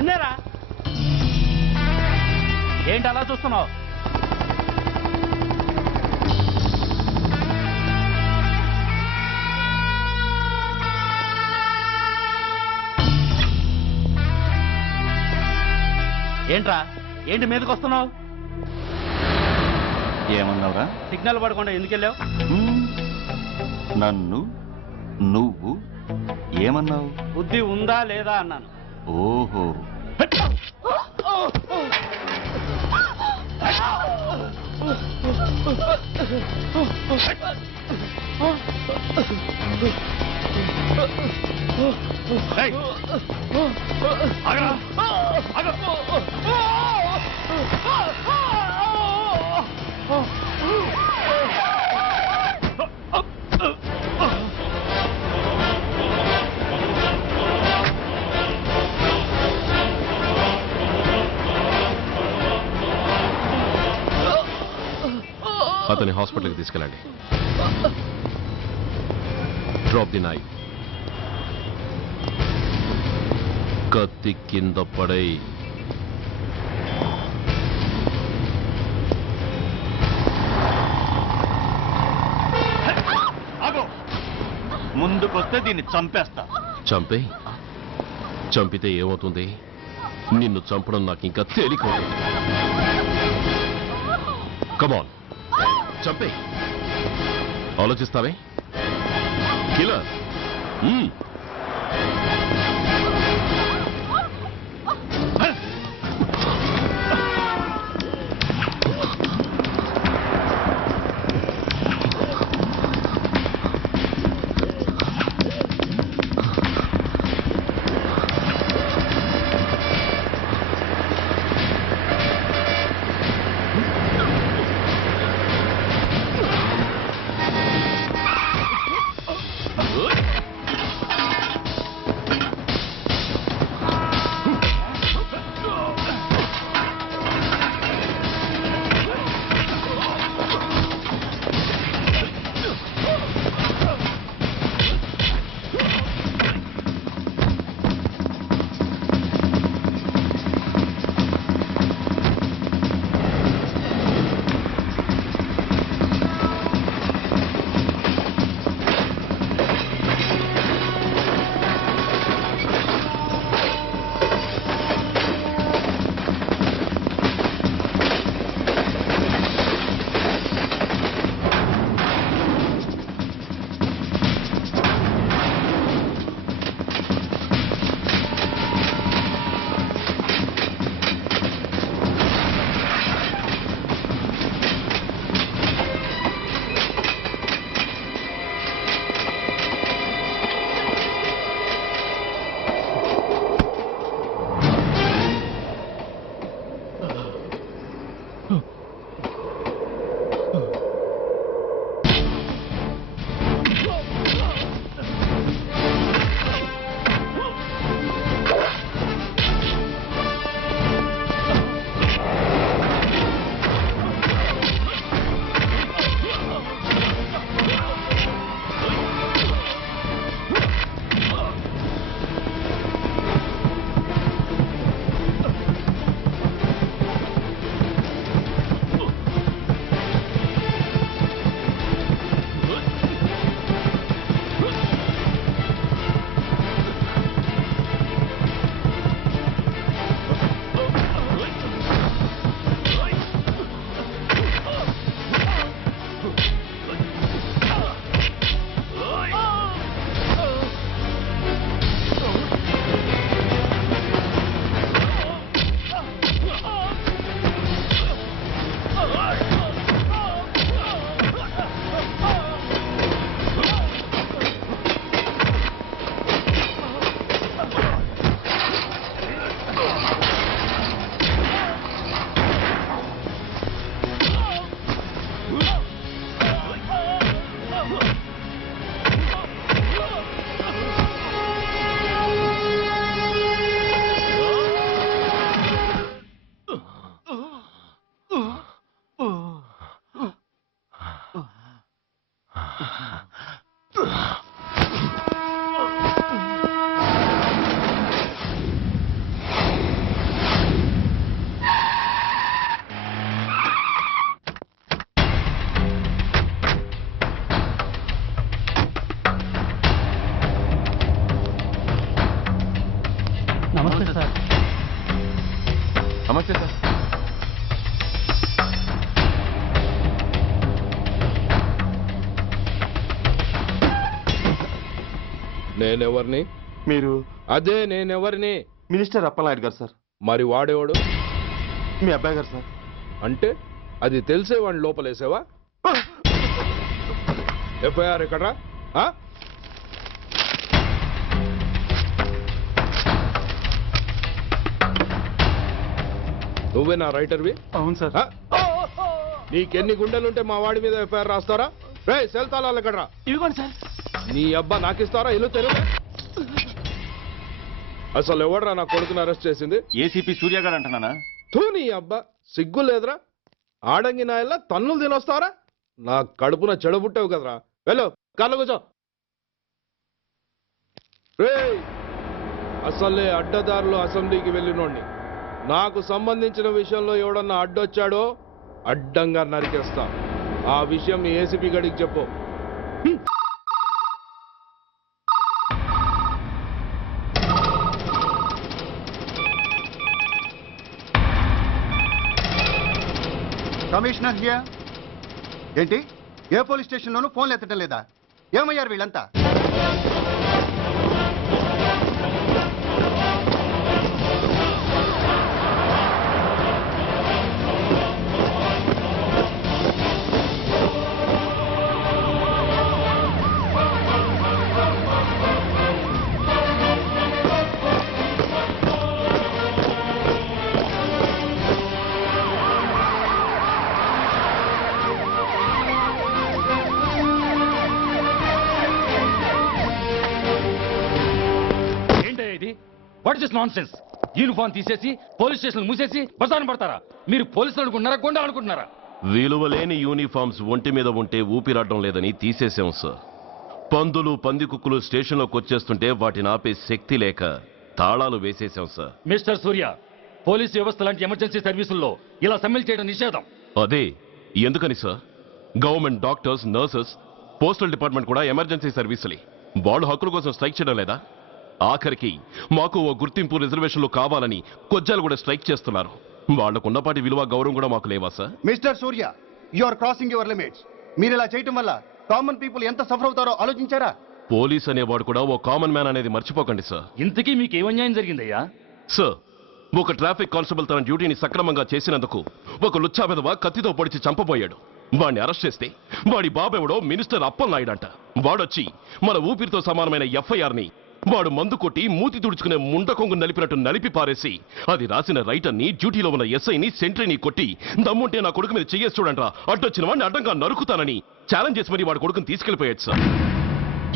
నిన్నేరా. ఏంటి అలా చూస్తున్నావు? ఏంట్రా, ఏంటి మీదకి వస్తున్నావు? ఏమన్నావురా? సిగ్నల్ పడకుండా ఎందుకు వెళ్ళావు? నన్ను నువ్వు ఏమన్నావు? బుద్ధి ఉందా లేదా అన్నాను. ఓహో, అతని హాస్పిటల్కి తీసుకెళ్ళండి. Drop the knife. కత్తి కింద పడై. ముందుకొస్తే దీన్ని చంపేస్తా. చంపితే ఏమవుతుంది? నిన్ను చంపడం నాకు ఇంకా తేలికవుతుంది. కమాన్, చంపే. ఆలోచిస్తావే కిల్లర్. నమస్తే సార్. నమస్తే సార్. నేనెవరిని? మీరు అదే నేనెవరిని? మినిస్టర్ అప్పలనాయుడు గారు సార్. మరి వాడేవాడు? మీ అబ్బాయి గారు సార్. అంటే అది తెలిసే వాడిని లోపలేసావా? ఎఫ్ఐఆర్ ఎక్కడ్రా? ఆ? నువ్వే నా రైటర్వి? అవును సార్. ఆ? నీకెన్ని గుండెలుంటే మా వాడి మీద ఎఫ్ఐఆర్ రాస్తారా? రే సెల్ తాళాలు ఎక్కడ్రా? ఇదిగోండి సార్. నీ అబ్బా నాకిస్తారా? ఇల్లు తెరువు. అసలు ఎవడ్రా నా కొడుకుని అరెస్ట్ చేసింది? ఏసీపీ సూర్య గారు అంటున్నానా? తూ నీ అబ్బా సిగ్గు లేదురా? ఆడంగి నాయల్లా తన్నులు తినొస్తారా? నా కడుపున చెడబుట్టావు కదరా. వెళ్ళు కార్లో కూర్చో. రేయ్ అసలే అడ్డదారులు అసెంబ్లీకి వెళ్ళినోడిని. నాకు సంబంధించిన విషయంలో ఎవడన్నా అడ్డొచ్చాడో అడ్డంగా నరికేస్తా. ఆ విషయం మీ ఏసీపీ గడికి చెప్పు. Commissioner here. ఏంటి ఏ పోలీస్ స్టేషన్లోనూ ఫోన్లు ఎత్తడం లేదా? ఏమయ్యారు వీళ్ళంతా? What is non sense? Uniform తీసేసి పోలీస్ స్టేషన్ మూసేసి బజార్ను పడతారా? మీరు పోలీసులు అనుకుంటున్నారా, గుండా అనుకుంటున్నారా? విలువలేని యూనిఫామ్స్ ఒంటి మీద ఉంటే ఊపిరాడడం లేదని తీసేసాం సార్. పందులు పందికుక్కులు స్టేషన్లోకి వచ్చేస్తుంటే వాటిని ఆపే శక్తి లేక తాళాలు వేసేసాం సార్. మిస్టర్ సూర్య, పోలీస్ వ్యవస్థ లాంటి ఎమర్జెన్సీ సర్వీసుల్లో ఇలా సమ్మెలు చేయడం నిషేధం. అదే ఎందుకని sir? Government doctors, nurses, postal department కూడా ఎమర్జెన్సీ సర్వీసులే. వాళ్ళు హక్కుల కోసం స్ట్రైక్ చేయడం లేదా? ఆఖరికి మాకు ఓ గుర్తింపు రిజర్వేషన్లు కావాలని కొజ్జాలు కూడా స్ట్రైక్ చేస్తున్నారు. వాళ్లకున్నపాటి విలువ గౌరవం కూడా మాకు లేవా sir? Mister Surya, you are crossing your limits. మీరు ఇలా చేయటం వల్ల కామన్ పీపుల్ ఎంత సఫర్ అవుతారో ఆలోచించారా? పోలీస్ అనేవాడు కూడా ఓ కామన్ మ్యాన్ అనేది మర్చిపోకండి సార్. ఇంతకీ మీకు ఏమన్యాయం జరిగిందయ్యా? సార్, ఒక ట్రాఫిక్ కానిస్టేబుల్ తన డ్యూటీని సక్రమంగా చేసినందుకు ఒక లుచ్చా విధవ కత్తితో పొడిచి చంపబోయాడు. వాడిని అరెస్ట్ చేస్తే వాడి బాబెవడో మినిస్టర్ అప్పలనాయుడు అంట. వాడొచ్చి మన ఊపిరితో సమానమైన ఎఫ్ఐఆర్ని వాడు మందు కొట్టి మూతి తుడుచుకునే ముండకొంగు నలిపినట్టు నలిపి పారేసి అది రాసిన రైటర్ని, డ్యూటీలో ఉన్న ఎస్ఐని, సెంట్రీని కొట్టి దమ్ముంటే నా కొడుకు మీద చెయ్యేసి చూడంట్రా, అడ్డొచ్చిన వాడిని అడ్డంగా నరుకుతానని ఛాలెంజ్ చేసి మరి వాడు కొడుకుని తీసుకెళ్లిపోయాడు సార్.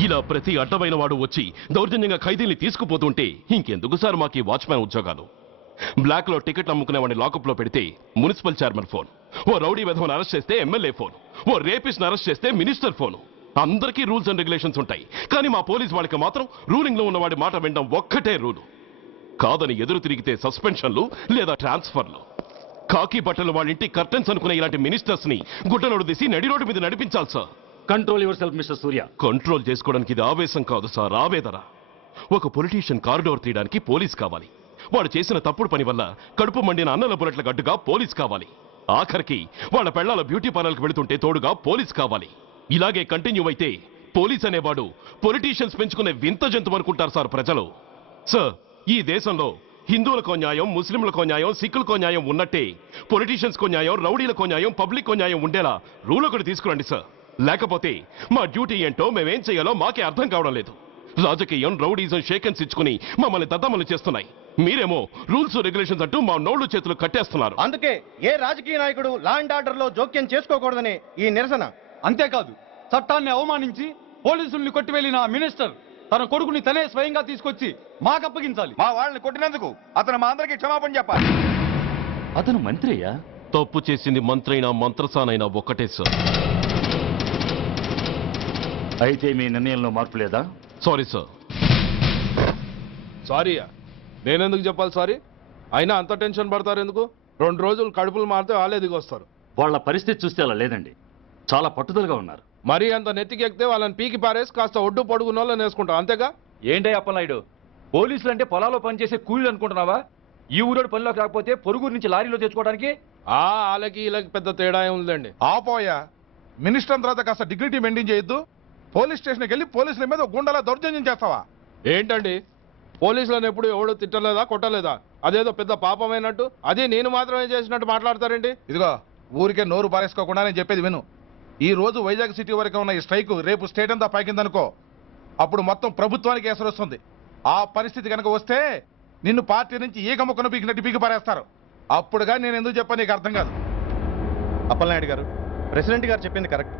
ఇలా ప్రతి అడ్డమైన వాడు వచ్చి దౌర్జన్యంగా ఖైదీల్ని తీసుకుపోతుంటే ఇంకెందుకు సార్ మాకు ఈ వాచ్మ్యాన్ ఉద్యోగాలు? బ్లాక్ లో టికెట్ అమ్ముకునే వాడిని లాకప్ లో పెడితే మున్సిపల్ చైర్మన్ ఫోన్, ఓ రౌడీ విధవను అరెస్ట్ చేస్తే ఎమ్మెల్యే ఫోన్, ఓ రేపిస్ట్ అరెస్ట్ చేస్తే మినిస్టర్ ఫోన్. అందరికీ రూల్స్ అండ్ రెగ్యులేషన్స్ ఉంటాయి, కానీ మా పోలీస్ వాళ్ళకి మాత్రం రూలింగ్ లో ఉన్న వాడి మాట వినడం ఒక్కటే రూలు. కాదని ఎదురు తిరిగితే సస్పెన్షన్లు లేదా ట్రాన్స్ఫర్లు. కాకి బట్టలు వాళ్ళ ఇంటి కర్టెన్స్ అనుకునే ఇలాంటి మినిస్టర్స్ ని గుడ్డలోడు తీసి నడి రోడ్డు మీద నడిపించాలి sir. Control your self mister Surya. Control చేసుకోవడానికి ఇది ఆవేశం కాదు సార్, ఆవేదన. ఒక పొలిటీషియన్ కారిడోర్ తీయడానికి పోలీస్ కావాలి. వాడు చేసిన తప్పుడు పని వల్ల కడుపు మండిన అన్నల బుల్లెట్ల గడ్డుగా పోలీస్ కావాలి. ఆఖరికి వాళ్ళ పెళ్లాల బ్యూటీ పార్లర్కి వెళుతుంటే తోడుగా పోలీస్ కావాలి. ఇలాగే కంటిన్యూ అయితే పోలీస్ అనేవాడు పొలిటీషియన్స్ పెంచుకునే వింత జంతువు అనుకుంటారు సార్ ప్రజలు. సార్, ఈ దేశంలో హిందువులకో న్యాయం, ముస్లింలకో న్యాయం, సిక్కులకో న్యాయం ఉన్నట్టే పొలిటీషియన్స్కో న్యాయం, రౌడీలకో న్యాయం, పబ్లిక్కో న్యాయం ఉండేలా రూల్ ఒకటి తీసుకురండి సార్. లేకపోతే మా డ్యూటీ ఏంటో మేమేం చేయాలో మాకే అర్థం కావడం లేదు. రాజకీయం, రౌడీజం షేకెన్స్ ఇచ్చుకుని మమ్మల్ని దద్దమలు చేస్తున్నాయి. మీరేమో రూల్స్ రెగ్యులేషన్స్ అంటూ మా నోళ్లు చేతులు కట్టేస్తున్నారు. అందుకే ఏ రాజకీయ నాయకుడు లా అండ్ ఆర్డర్ లో జోక్యం చేసుకోకూడదని ఈ నిరసన. అంతేకాదు, చట్టాన్ని అవమానించి పోలీసుల్ని కొట్టివెళ్లిన మినిస్టర్ తన కొడుకుని తనే స్వయంగా తీసుకొచ్చి మాకు అప్పగించాలి. మా వాళ్ళని కొట్టినందుకు అతను మా అందరికి క్షమాపణ చెప్పాలి. అతను మంత్రి అయ్యా. తప్పు చేసింది మంత్రైనా మంత్రసానైనా ఒక్కటే సార్. అయితే మీ నిర్ణయంలో మార్పు లేదా? Sorry sir. సారీయా? నేనెందుకు చెప్పాలి సారీ? అయినా అంత టెన్షన్ పడతారు ఎందుకు? 2 రోజులు కడుపులు మారితే వాళ్ళే దిగొస్తారు. వాళ్ళ పరిస్థితి చూస్తే అలా లేదండి, చాలా పట్టుదలగా ఉన్నారు. మరీ అంత నెత్తికి ఎక్కితే వాళ్ళని పీకి పారేసి కాస్త ఒడ్డు పొడుగున్న వాళ్ళని వేసుకుంటాం, అంతేగా? ఏంటే అప్పలనాయుడు, పోలీసులు అంటే పొలాల్లో పనిచేసే కూలీలు అనుకుంటున్నావా? ఈ ఊరోడు పనిలోకి రాకపోతే పొరుగురు నుంచి లారీలో తెచ్చుకోవడానికి వాళ్ళకి వీళ్ళకి పెద్ద తేడా ఉందండి. ఆపోయా మినిస్టర్ తర్వాత కాస్త డిగ్నిటీ మెయింటైన్ చేయొద్దు. పోలీస్ స్టేషన్కి వెళ్ళి పోలీసుల మీద గుండాల దౌర్జన్యం చేస్తావా? ఏంటండి పోలీసులను ఎప్పుడు ఎవడో తిట్టలేదా కొట్టలేదా? అదేదో పెద్ద పాపమైనట్టు అది నేను మాత్రమే చేసినట్టు మాట్లాడతారేంటి? ఇదిగో ఊరికే నోరు పారేసుకోకుండా నేను చెప్పేది విను. ఈ రోజు వైజాగ్ సిటీ వరకు ఉన్న ఈ స్ట్రైక్ రేపు స్టేట్ అంతా పైకిందనుకో, అప్పుడు మొత్తం ప్రభుత్వానికి ఎసరు వస్తుంది. ఆ పరిస్థితి కనుక వస్తే నిన్ను పార్టీ నుంచి ఈగ ముక్కను పీకినట్టు పీకి పారేస్తారు. అప్పుడుగా నేను ఎందుకు చెప్పాను నీకు అర్థం కాదు. అప్పలనాయుడు గారు, ప్రెసిడెంట్ గారు చెప్పింది కరెక్ట్.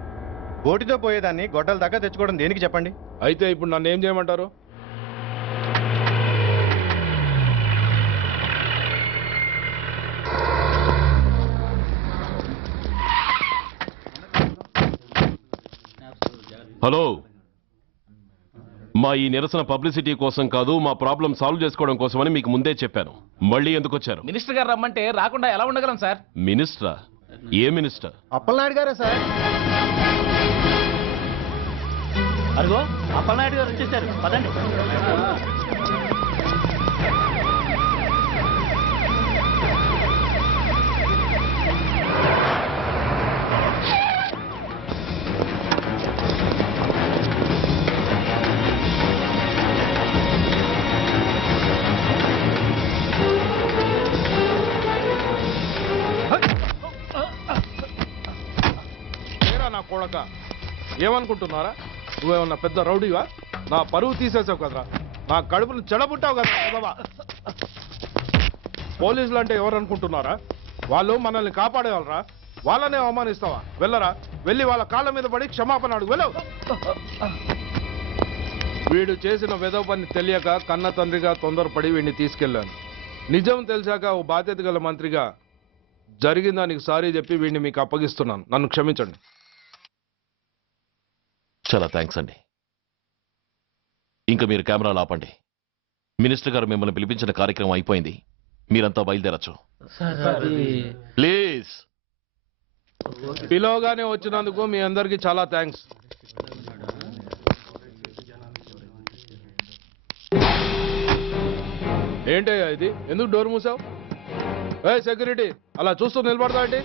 గోటితో పోయేదాన్ని గొడ్డల దాకా తెచ్చుకోవడం దేనికి చెప్పండి? అయితే ఇప్పుడు నన్ను ఏం చేయమంటారు? హలో, మా ఈ నిరసన పబ్లిసిటీ కోసం కాదు, మా ప్రాబ్లం సాల్వ్ చేసుకోవడం కోసమని మీకు ముందే చెప్పాను. మళ్ళీ ఎందుకు వచ్చారు? మినిస్టర్ గారు రమ్మంటే రాకుండా ఎలా ఉండగలం సార్? మినిస్టరా? ఏ మినిస్టర్? అప్పలనాయుడు గారే సార్. అదిగో అప్పలనాయుడు గారు వచ్చేసారు, పదండి. నా కొడక ఏమనుకుంటున్నారా? నువ్వేమన్నా పెద్ద రౌడీవా? నా పరువు తీసేసావు కదరా, నా కడుపును చెడబుట్టావు కదా బాబా. పోలీసులు అంటే ఎవరు అనుకుంటున్నారా? వాళ్ళు మనల్ని కాపాడేవాళ్ళరా? వాళ్ళనే అవమానిస్తావా? వెళ్ళరా, వెళ్ళి వాళ్ళ కాళ్ళ మీద పడి క్షమాపణ అడుగు, వెళ్ళవు. వీడు చేసిన వెధవ పని తెలియక కన్న తండ్రిగా తొందరపడి వీడిని తీసుకెళ్లాను. నిజం తెలిసాక ఓ బాధ్యత గల మంత్రిగా జరిగిన దానికి సారీ చెప్పి వీడిని మీకు అప్పగిస్తున్నాను. నన్ను క్షమించండి. చాలా థ్యాంక్స్ అండి. ఇంకా మీరు కెమెరాలు ఆపండి. మినిస్టర్ గారు మిమ్మల్ని పిలిపించిన కార్యక్రమం అయిపోయింది. మీరంతా బయలుదేరచ్చు ప్లీజ్. పిలవగానే వచ్చినందుకు మీ అందరికీ చాలా థ్యాంక్స్. ఏంటయ్యా ఇది? ఎందుకు డోర్ మూసావు? ఏ సెక్యూరిటీ, అలా చూస్తూ నిలబడతా ఏంటి?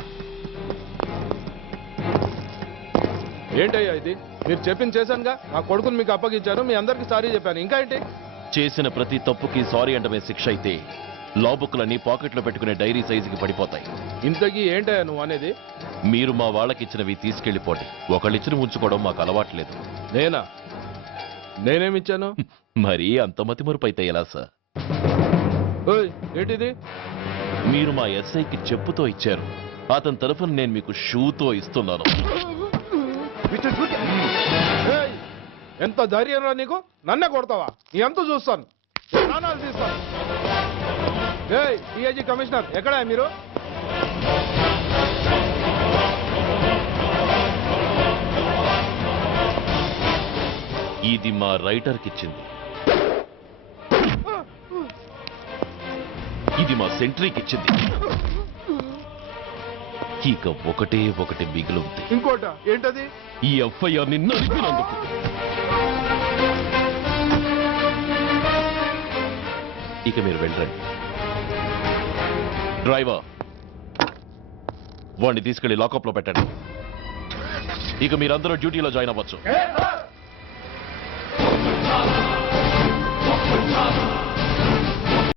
ఏంటయ్యా ఇది? మీరు చెప్పింది చేశానుగా, నా కొడుకుని మీకు అప్పగించాను, మీ అందరికీ సారీ చెప్పాను, ఇంకా ఏంటి? చేసిన ప్రతి తప్పుకి సారీ అంటమే శిక్ష అయితే లా బుక్లన్నీ పాకెట్లో పెట్టుకునే డైరీ సైజుకి పడిపోతాయి. ఇంతకీ ఏంటయ్యా నువ్వు అనేది? మీరు మా వాళ్ళకిచ్చినవి తీసుకెళ్లిపోండి. ఒకళ్ళిచ్చిన ఉంచుకోవడం మాకు అలవాట్లేదు. నేనా? నేనేమిచ్చాను? మరీ అంత మతిమరుపు అయితే ఎలా సార్? ఓయ్, ఏంటిది? మీరు మా ఎస్ఐకి చెప్పుతో ఇచ్చారు, అతని తరఫున నేను మీకు షూతో ఇస్తున్నాను. ఏయ్, ఎంత ధైర్యం రా నీకు? నన్నే కొడతావా? నీ ఎంత చూస్తాను, ప్రాణాలు తీస్తాను. ఏయ్ డిఐజీ కమిషనర్, ఎక్కడా మీరు? ఇది మా రైటర్కి ఇచ్చింది, ఇది మా సెంట్రీకి ఇచ్చింది. ఇక ఒకటి మిగిలింది. ఇంకోట ఏంటది? ఈ ఎఫ్ఐఆర్ ని నలిపినందుకు. ఇక మీరు వెళ్ళండి. డ్రైవర్, వాడిని తీసుకెళ్లి లాకప్ లో పెట్టండి. ఇక మీరందరూ డ్యూటీలో జాయిన్ అవ్వచ్చు.